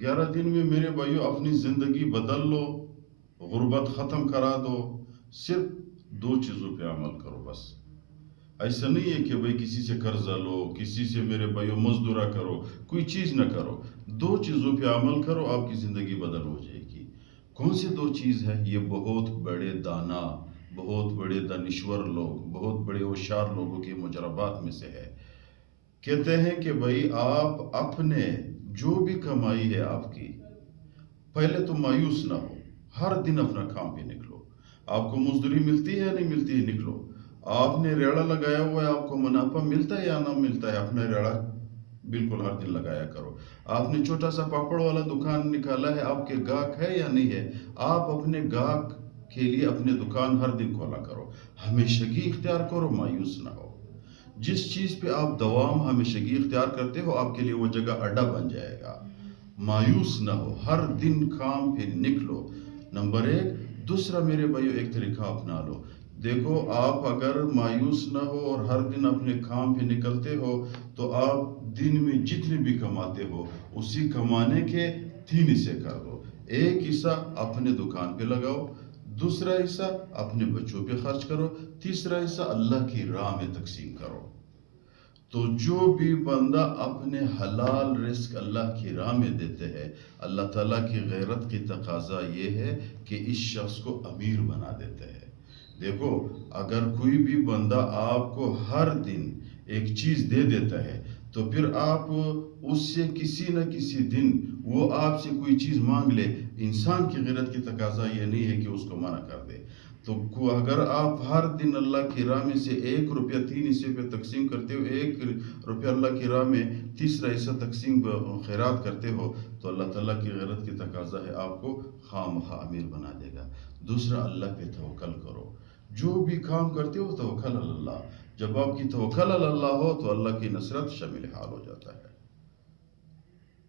11 دن میں میرے بھائیوں اپنی زندگی بدل لو، غربت ختم کرا دو، صرف 2 چیزوں پہ عمل کرو بس۔ ایسا نہیں ہے کہ بھائی کسی سے قرضہ لو، کسی سے میرے بھائیوں مزدورہ کرو، کوئی چیز نہ کرو، 2 چیزوں پہ عمل کرو، آپ کی زندگی بدل ہو جائے گی۔ کون سی 2 چیز ہے؟ یہ بہت بڑے دانا، بہت بڑے دانشور لوگ، بہت بڑے ہوشیار لوگوں کے مجربات میں سے ہے۔ کہتے ہیں کہ بھائی آپ اپنے جو بھی کمائی ہے آپ کی، پہلے تو مایوس نہ ہو، ہر دن اپنا کام پہ نکلو۔ آپ کو مزدوری ملتی ہے یا نہیں ملتی ہے، نکلو۔ آپ نے ریڑا لگایا ہوا ہے، آپ کو منافع ملتا ہے یا نہ ملتا ہے، اپنا ریڑا بالکل ہر دن لگایا کرو۔ آپ نے چھوٹا سا پاپڑ والا دکان نکالا ہے، آپ کے گاہک ہے یا نہیں ہے، آپ اپنے گاہک کے لیے اپنے دکان ہر دن کھولا کرو، ہمیشگی اختیار کرو، مایوس نہ ہو۔ جس چیز پہ آپ دوام ہمیشگی اختیار کرتے ہو، آپ کے لیے وہ جگہ اڈا بن جائے گا۔ مایوس نہ ہو، ہر دن کام پہ نکلو، نمبر 1۔ دوسرا میرے بھائیو، ایک طریقہ اپنا لو۔ دیکھو، آپ اگر مایوس نہ ہو اور ہر دن اپنے کام پہ نکلتے ہو، تو آپ دن میں جتنے بھی کماتے ہو، اسی کمانے کے 3 حصے کر دو۔ ایک حصہ اپنے دکان پہ لگاؤ، دوسرا حصہ اپنے بچوں پہ خرچ کرو، تیسرا حصہ اللہ کی راہ میں تقسیم کرو۔ تو جو بھی بندہ اپنے حلال رزق اللہ کی راہ میں دیتے ہیں، اللہ تعالیٰ کی غیرت کی تقاضا یہ ہے کہ اس شخص کو امیر بنا دیتے ہیں۔ دیکھو، اگر کوئی بھی بندہ آپ کو ہر دن ایک چیز دے دیتا ہے، تو پھر آپ اس سے کسی نہ کسی دن وہ آپ سے کوئی چیز مانگ لے، انسان کی غیرت کی تقاضا یہ نہیں ہے کہ اس کو منع کر دے۔ تو اگر آپ ہر دن اللہ کی راہ میں سے 1 روپیہ 3 حصے پہ تقسیم کرتے ہو، 1 روپیہ اللہ کی راہ میں تیسرا حصہ تقسیم خیرات کرتے ہو، تو اللہ تعالیٰ کی غیرت کی تقاضا ہے آپ کو خواہ مخواہ امیر بنا دے گا۔ دوسرا، اللہ پہ توکل کرو، جو بھی کام کرتے ہو توکل اللہ۔ جب آپ کی توکل اللہ ہو تو اللہ کی نصرت شامل حال ہو جاتا ہے۔